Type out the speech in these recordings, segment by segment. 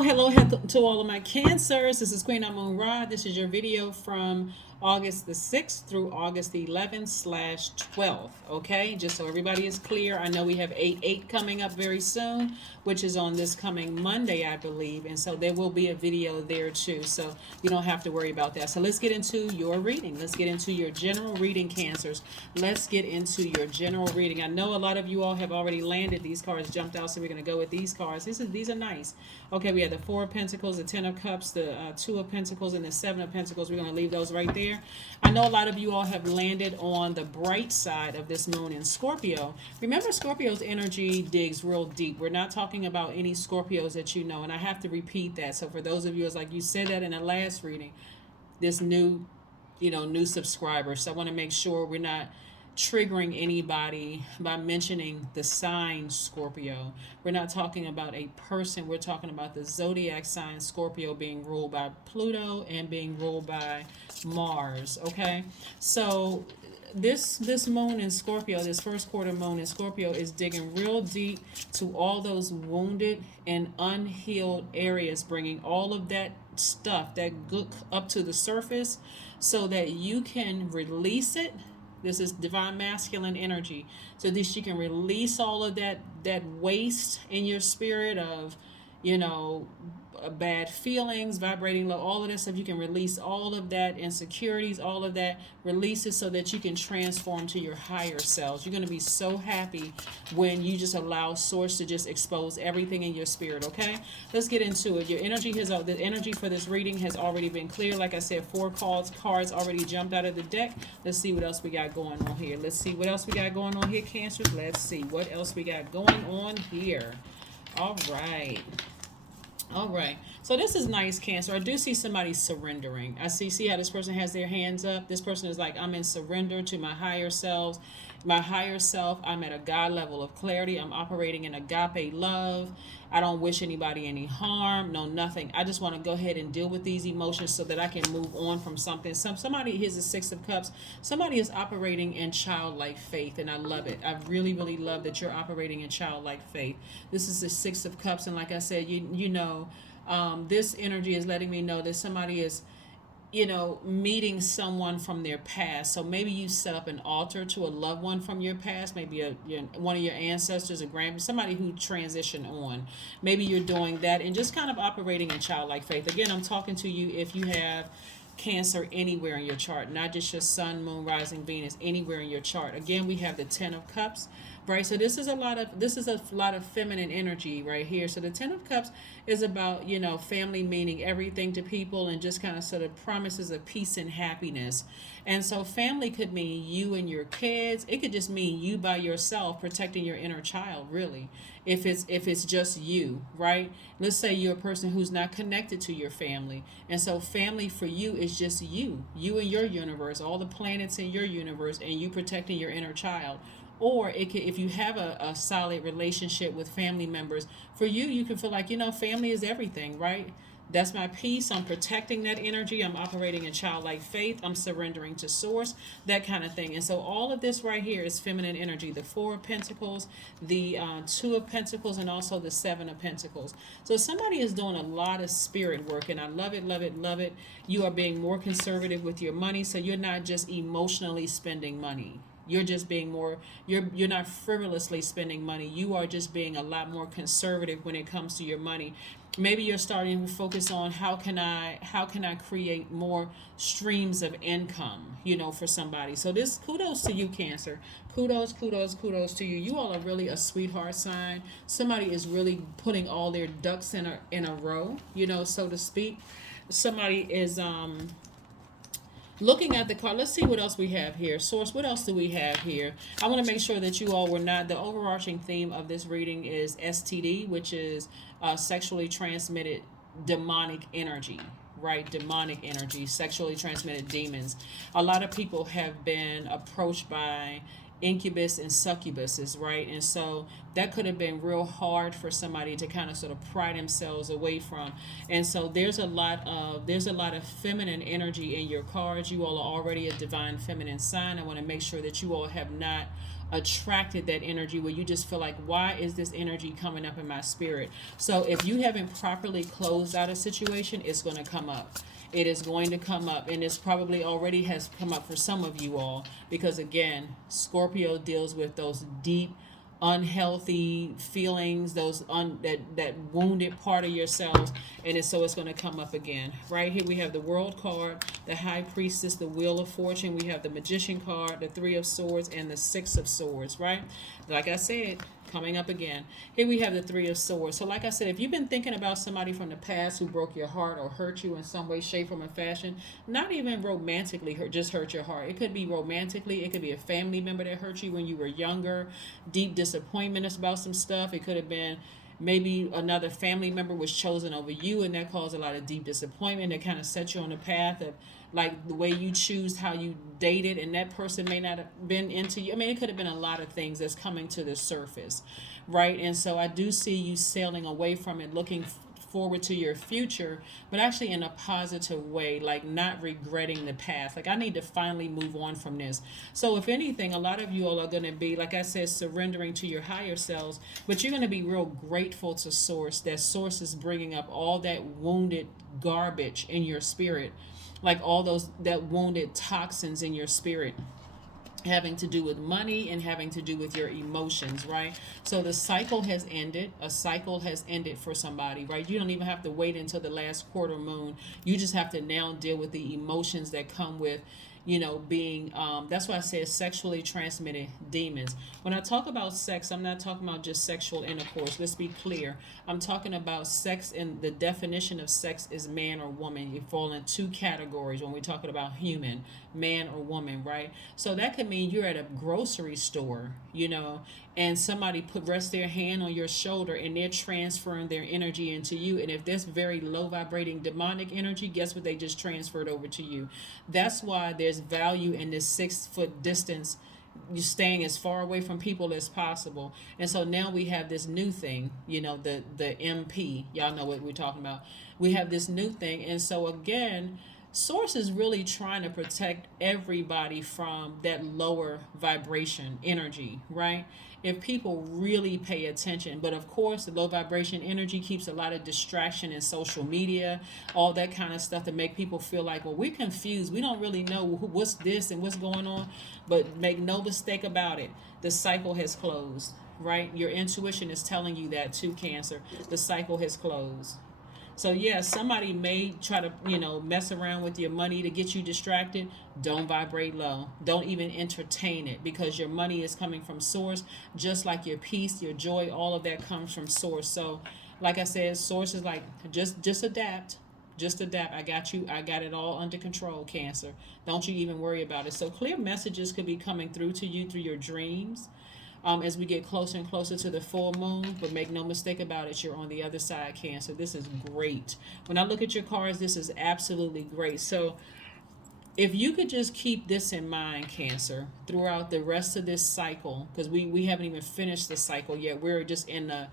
Oh, hello to all of my cancers. This is Queen Moon Ra. This is your video from August the 6th through August the 11th slash 12th. Okay, just so everybody is clear. I know we have 8-8 coming up very soon, which is on this coming Monday, I believe. And so there will be a video there too. So you don't have to worry about that. So let's get into your reading. Let's get into your general reading, cancers. Let's get into your general reading. I know a lot of you all have already landed. These cards jumped out, so we're going to go with these cards. These are nice. Okay, we have the Four of Pentacles, the Ten of Cups, the Two of Pentacles, and the Seven of Pentacles. We're going to leave those right there. I know a lot of you all have landed on the bright side of this moon in Scorpio. Remember, Scorpio's energy digs real deep. We're not talking about any Scorpios that you know, and I have to repeat that. So for those of you, it's like you said that in the last reading, this new subscribers. So I want to make sure we're not triggering anybody by mentioning the sign Scorpio. We're not talking about a person. We're talking about the zodiac sign Scorpio being ruled by Pluto and being ruled by Mars. Okay, so this moon in Scorpio, this first quarter moon in Scorpio, is digging real deep to all those wounded and unhealed areas, bringing all of that stuff, that gook, up to the surface so that you can release it. This is divine masculine energy, so that you can release all of that waste in your spirit of, you know, bad feelings, vibrating low, all of that stuff. You can release all of that insecurities, all of that, release it so that you can transform to your higher selves. You're going to be so happy when you just allow source to just expose everything in your spirit. Okay, let's get into it. Your energy has, the energy for this reading has already been clear. Like I said, four cards already jumped out of the deck. Let's see what else we got going on here. Let's see what else we got going on here, cancers. Let's see what else we got going on here. All right. All right. So this is nice, Cancer. I do see somebody surrendering. I see how this person has their hands up. This person is like, I'm in surrender to my higher selves. My higher self, I'm at a God level of clarity. I'm operating in agape love. I don't wish anybody any harm, no nothing. I just want to go ahead and deal with these emotions so that I can move on from something. Somebody, here's the Six of Cups. Somebody is operating in childlike faith, and I love it. I really, really love that you're operating in childlike faith. This is the Six of Cups, and like I said, this energy is letting me know that somebody is, meeting someone from their past. So maybe you set up an altar to a loved one from your past, maybe one of your ancestors, a grandparent, somebody who transitioned on. Maybe you're doing that and just kind of operating in childlike faith. Again, I'm talking to you if you have Cancer anywhere in your chart, not just your sun, moon, rising, Venus, anywhere in your chart. Again, we have the Ten of Cups, right? So this is a lot of feminine energy right here. So the Ten of Cups is about, family, meaning everything to people, and just kind of sort of promises of peace and happiness. And so family could mean you and your kids. It could just mean you by yourself, protecting your inner child, really. If it's just you, right? Let's say you're a person who's not connected to your family, and so family for you is just you and your universe, all the planets in your universe, and you protecting your inner child. Or it can, if you have a solid relationship with family members, for you can feel like, family is everything, right? That's my peace. I'm protecting that energy. I'm operating in childlike faith. I'm surrendering to source, that kind of thing. And so all of this right here is feminine energy. The Four of Pentacles, the Two of Pentacles, and also the Seven of Pentacles. So somebody is doing a lot of spirit work, and I love it, love it, love it. You are being more conservative with your money, so you're not just emotionally spending money. You're just being more, you're not frivolously spending money. You are just being a lot more conservative when it comes to your money. Maybe you're starting to focus on how can I create more streams of income, for somebody. So this, kudos to you, Cancer. Kudos to you. You all are really a sweetheart sign. Somebody is really putting all their ducks in a row, so to speak. Somebody is looking at the card. Let's see what else we have here. Source, what else do we have here? I want to make sure that you all were not, the overarching theme of this reading is STD, which is sexually transmitted demonic energy, right? Demonic energy, sexually transmitted demons. A lot of people have been approached by incubus and succubuses, right? And so that could have been real hard for somebody to kind of sort of pry themselves away from. And so there's a lot of feminine energy in your cards. You all are already a divine feminine sign. I want to make sure that you all have not attracted that energy where you just feel like, why is this energy coming up in my spirit? So if you haven't properly closed out a situation, it's going to come up. It is going to come up, and it's probably already has come up for some of you all, because again, Scorpio deals with those deep unhealthy feelings, those that wounded part of yourselves, and it's going to come up again. Right here we have the World card, the High Priestess, the Wheel of Fortune. We have the Magician card, the Three of Swords, and the Six of Swords. Right, like I said, coming up again. Here we have the Three of Swords. So like I said, if you've been thinking about somebody from the past who broke your heart or hurt you in some way, shape, form, or fashion, not even romantically hurt, just hurt your heart. It could be romantically. It could be a family member that hurt you when you were younger. Deep disappointment about some stuff. It could have been maybe another family member was chosen over you, and that caused a lot of deep disappointment. That kind of set you on the path of like the way you choose how you dated, and that person may not have been into you. I mean, it could have been a lot of things that's coming to the surface, right? And so I do see you sailing away from it, looking forward to your future, but actually in a positive way, like not regretting the past. Like, I need to finally move on from this. So if anything, a lot of you all are going to be, like I said, surrendering to your higher selves, but you're going to be real grateful to Source, that Source is bringing up all that wounded garbage in your spirit, like all those that wounded toxins in your spirit, having to do with money and having to do with your emotions, right? So the cycle has ended. A cycle has ended for somebody, right? You don't even have to wait until the last quarter moon. You just have to now deal with the emotions that come with, being, that's why I said sexually transmitted demons. When I talk about sex, I'm not talking about just sexual intercourse. Let's be clear. I'm talking about sex, and the definition of sex is man or woman. You fall in two categories when we're talking about human, man or woman, right? So that could mean you're at a grocery store, and somebody rests their hand on your shoulder and they're transferring their energy into you. And if there's very low vibrating demonic energy, guess what? They just transferred over to you. That's why there's value in this 6 foot distance. You staying as far away from people as possible. And so now we have this new thing, the MP. Y'all know what we're talking about. We have this new thing. And so again, Source is really trying to protect everybody from that lower vibration energy, right? If people really pay attention. But of course, the low vibration energy keeps a lot of distraction in social media, all that kind of stuff, to make people feel like, well, we're confused. We don't really know what's this and what's going on. But make no mistake about it, the cycle has closed, right? Your intuition is telling you that too, Cancer. The cycle has closed. So yeah, somebody may try to, mess around with your money to get you distracted. Don't vibrate low. Don't even entertain it, because your money is coming from Source, just like your peace, your joy, all of that comes from Source. So like I said, Source is like, just adapt. Just adapt. I got you. I got it all under control, Cancer. Don't you even worry about it. So clear messages could be coming through to you through your dreams, as we get closer and closer to the full moon. But make no mistake about it, you're on the other side, Cancer. This is great. When I look at your cards, this is absolutely great. So if you could just keep this in mind, Cancer, throughout the rest of this cycle, because we haven't even finished the cycle yet. We're just in the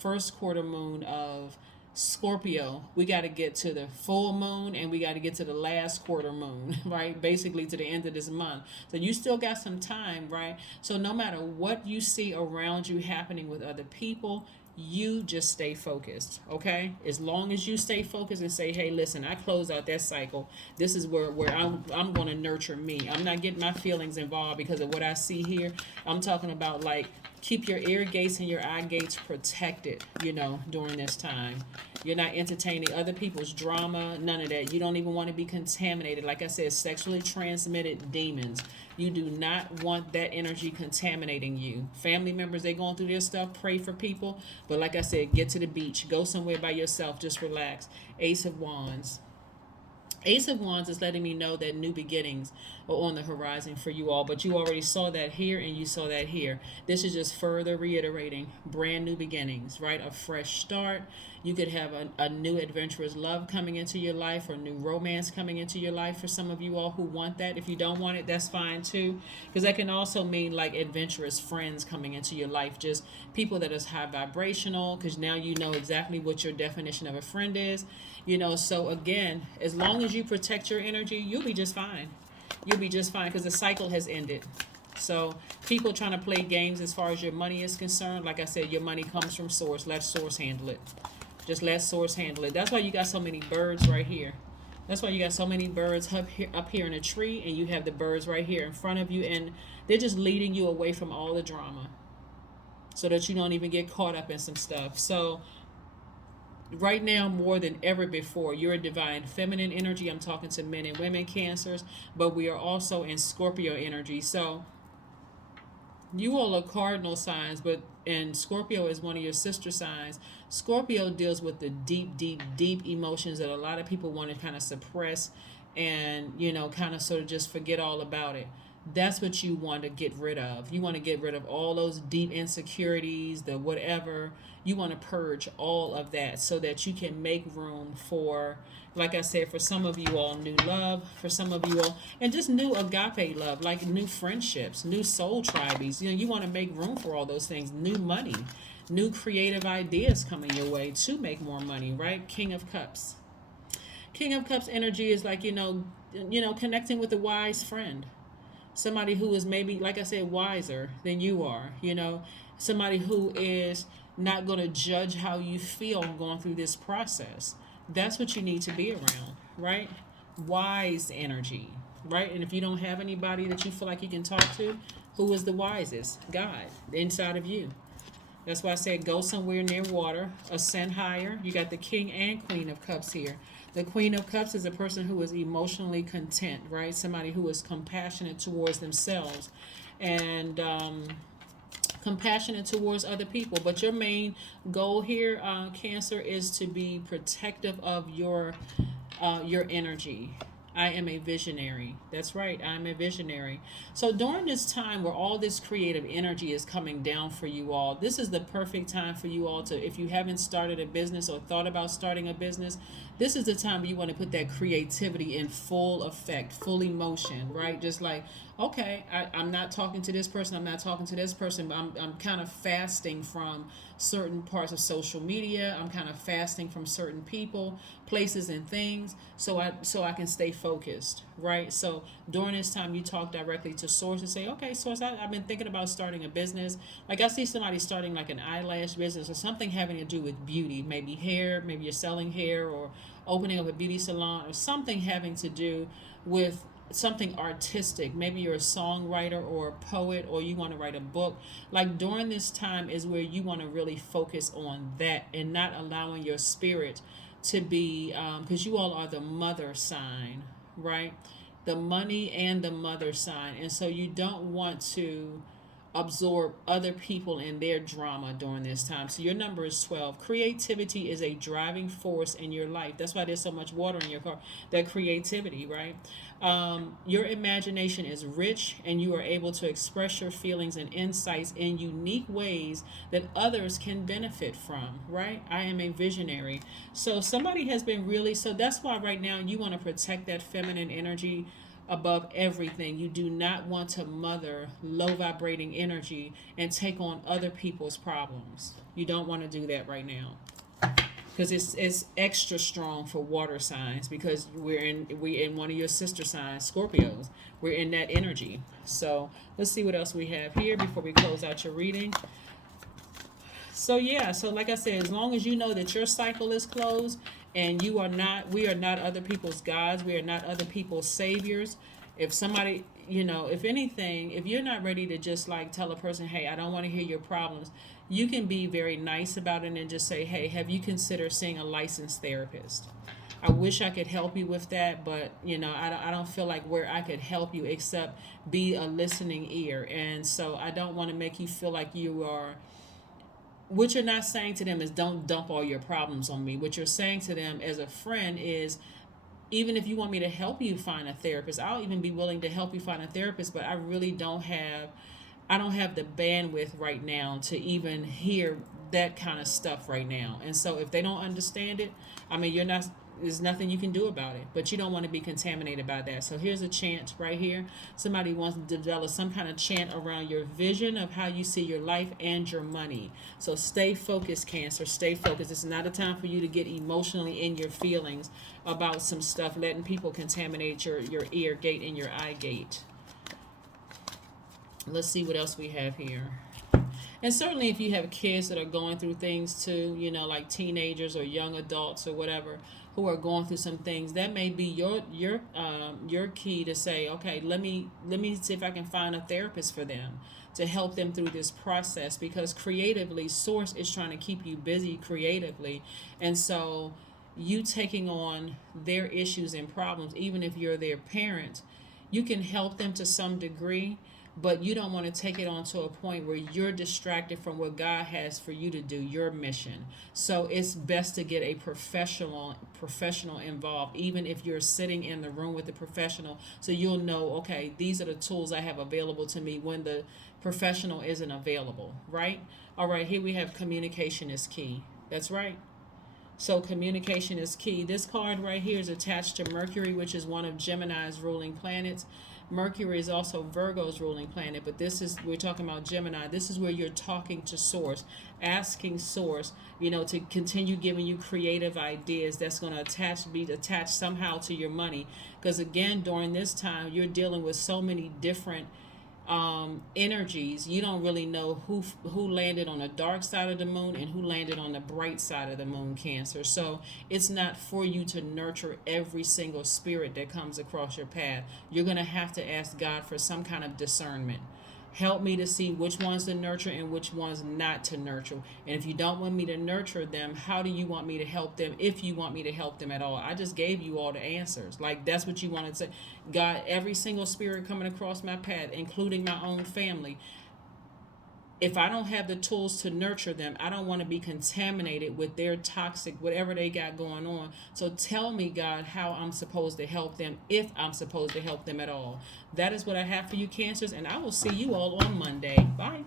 first quarter moon of Scorpio. We got to get to the full moon, and we got to get to the last quarter moon, right? Basically to the end of this month. So you still got some time, right? So no matter what you see around you happening with other people, you just stay focused, okay? As long as you stay focused and say, hey, listen, I close out that cycle. This is where I'm going to nurture me. I'm not getting my feelings involved because of what I see here. I'm talking about, like, keep your ear gates and your eye gates protected, during this time. You're not entertaining other people's drama, none of that. You don't even want to be contaminated. Like I said, sexually transmitted demons. You do not want that energy contaminating you. Family members, they going through their stuff, pray for people. But like I said, get to the beach. Go somewhere by yourself. Just relax. Ace of Wands. Ace of Wands is letting me know that new beginnings are on the horizon for you all, but you already saw that here and you saw that here. This is just further reiterating brand new beginnings, right? A fresh start. You could have a new adventurous love coming into your life, or new romance coming into your life for some of you all who want that. If you don't want it, that's fine too, because that can also mean like adventurous friends coming into your life, just people that is high vibrational, because now you know exactly what your definition of a friend is. So again, as long as you protect your energy, you'll be just fine. you'll be just fine because the cycle has ended. So people trying to play games as far as your money is concerned, like I said, your money comes from source. Let source handle it. Just let source handle it. That's why you got so many birds right here. That's why you got so many birds up here in a tree, and you have the birds right here in front of you, and they're just leading you away from all the drama so that you don't even get caught up in some stuff. So right now, more than ever before, you're a divine feminine energy. I'm talking to men and women cancers, but we are also in Scorpio energy. So you all are cardinal signs, but and Scorpio is one of your sister signs. Scorpio deals with the deep, deep, deep emotions that a lot of people want to kind of suppress and, kind of sort of just forget all about it. That's what you want to get rid of. You want to get rid of all those deep insecurities, the whatever. You want to purge all of that so that you can make room for, like I said, for some of you all, new love, for some of you all, and just new agape love, like new friendships, new soul tribes. You want to make room for all those things, new money, new creative ideas coming your way to make more money, right? King of Cups. King of Cups energy is like, connecting with a wise friend. Somebody who is maybe, like I said, wiser than you are, somebody who is not going to judge how you feel going through this process. That's what you need to be around, right? Wise energy, right? And if you don't have anybody that you feel like you can talk to, who is the wisest? God, inside of you. That's why I said go somewhere near water, ascend higher. You got the King and Queen of Cups here. The Queen of Cups is a person who is emotionally content, right? Somebody who is compassionate towards themselves and compassionate towards other people. But your main goal here, Cancer, is to be protective of your energy. I am a visionary. That's right. I'm a visionary. So during this time where all this creative energy is coming down for you all, this is the perfect time for you all to, if you haven't started a business or thought about starting a business, this is the time you want to put that creativity in full effect, full emotion, right? Just like, okay, I'm not talking to this person, I'm not talking to this person, but I'm kind of fasting from certain parts of social media. I'm kind of fasting from certain people, places, and things, so I can stay focused, right? So during this time, you talk directly to Source and say, okay, Source, I've been thinking about starting a business. Like I see somebody starting like an eyelash business or something having to do with beauty, maybe hair, maybe you're selling hair or opening up a beauty salon or something having to do with something artistic. Maybe you're a songwriter or a poet or you want to write a book. Like during this time is where you want to really focus on that and not allowing your spirit to be, because you all are the mother sign, right? The money and the mother sign. And so you don't want to absorb other people and their drama during this time. So your number is 12. Creativity is a driving force in your life. That's why there's so much water in your car. That creativity, right? Your imagination is rich and you are able to express your feelings and insights in unique ways that others can benefit from, right? I am a visionary. So somebody has been really, so that's why right now you want to protect that feminine energy above everything. You do not want to mother low vibrating energy and take on other people's problems. You don't want to do that right now because it's extra strong for water signs because we in one of your sister signs, Scorpios. We're in that energy. So let's see what else we have here before we close out your reading. So yeah, so like I said, as long as you know that your cycle is closed and we are not other people's gods, we are not other people's saviors. If somebody, if anything, if you're not ready to just like tell a person, hey, I don't want to hear your problems, you can be very nice about it and just say, hey, have you considered seeing a licensed therapist? I wish I could help you with that, but I don't feel like where I could help you except be a listening ear. And so I don't want to make you feel like you are. What you're not saying to them is don't dump all your problems on me. What you're saying to them as a friend is, even if you want me to help you find a therapist, I'll even be willing to help you find a therapist, but I really don't have the bandwidth right now to even hear that kind of stuff right now. And so if they don't understand it, I mean, you're not there's nothing you can do about it, but you don't want to be contaminated by that. So here's a chant right here. Somebody wants to develop some kind of chant around your vision of how you see your life and your money. So stay focused, Cancer. Stay focused. It's not a time for you to get emotionally in your feelings about some stuff, letting people contaminate your ear gate and your eye gate. Let's see what else we have here. And certainly if you have kids that are going through things too, like teenagers or young adults or whatever, who are going through some things, that may be your key to say, okay, let me see if I can find a therapist for them to help them through this process, because creatively Source is trying to keep you busy creatively. And so you taking on their issues and problems, even if you're their parent, you can help them to some degree, but you don't want to take it on to a point where you're distracted from what God has for you to do, your mission. So it's best to get a professional involved, even if you're sitting in the room with the professional, so you'll know, okay, these are the tools I have available to me when the professional isn't available, right? All right, here we have communication is key. That's right. So communication is key. This card right here is attached to Mercury, which is one of Gemini's ruling planets. Mercury is also Virgo's ruling planet, but we're talking about Gemini. This is where you're talking to Source, asking Source, to continue giving you creative ideas that's going to be attached somehow to your money. Because again, during this time, you're dealing with so many different energies. You don't really know who landed on the dark side of the moon and who landed on the bright side of the moon, Cancer. So it's not for you to nurture every single spirit that comes across your path. You're going to have to ask God for some kind of discernment. Help me to see which ones to nurture and which ones not to nurture. And if you don't want me to nurture them, how do you want me to help them, if you want me to help them at all? I just gave you all the answers. Like, that's what you wanted to say. God, every single spirit coming across my path, including my own family, if I don't have the tools to nurture them, I don't want to be contaminated with their toxic, whatever they got going on. So tell me, God, how I'm supposed to help them, if I'm supposed to help them at all. That is what I have for you, Cancers, and I will see you all on Monday. Bye.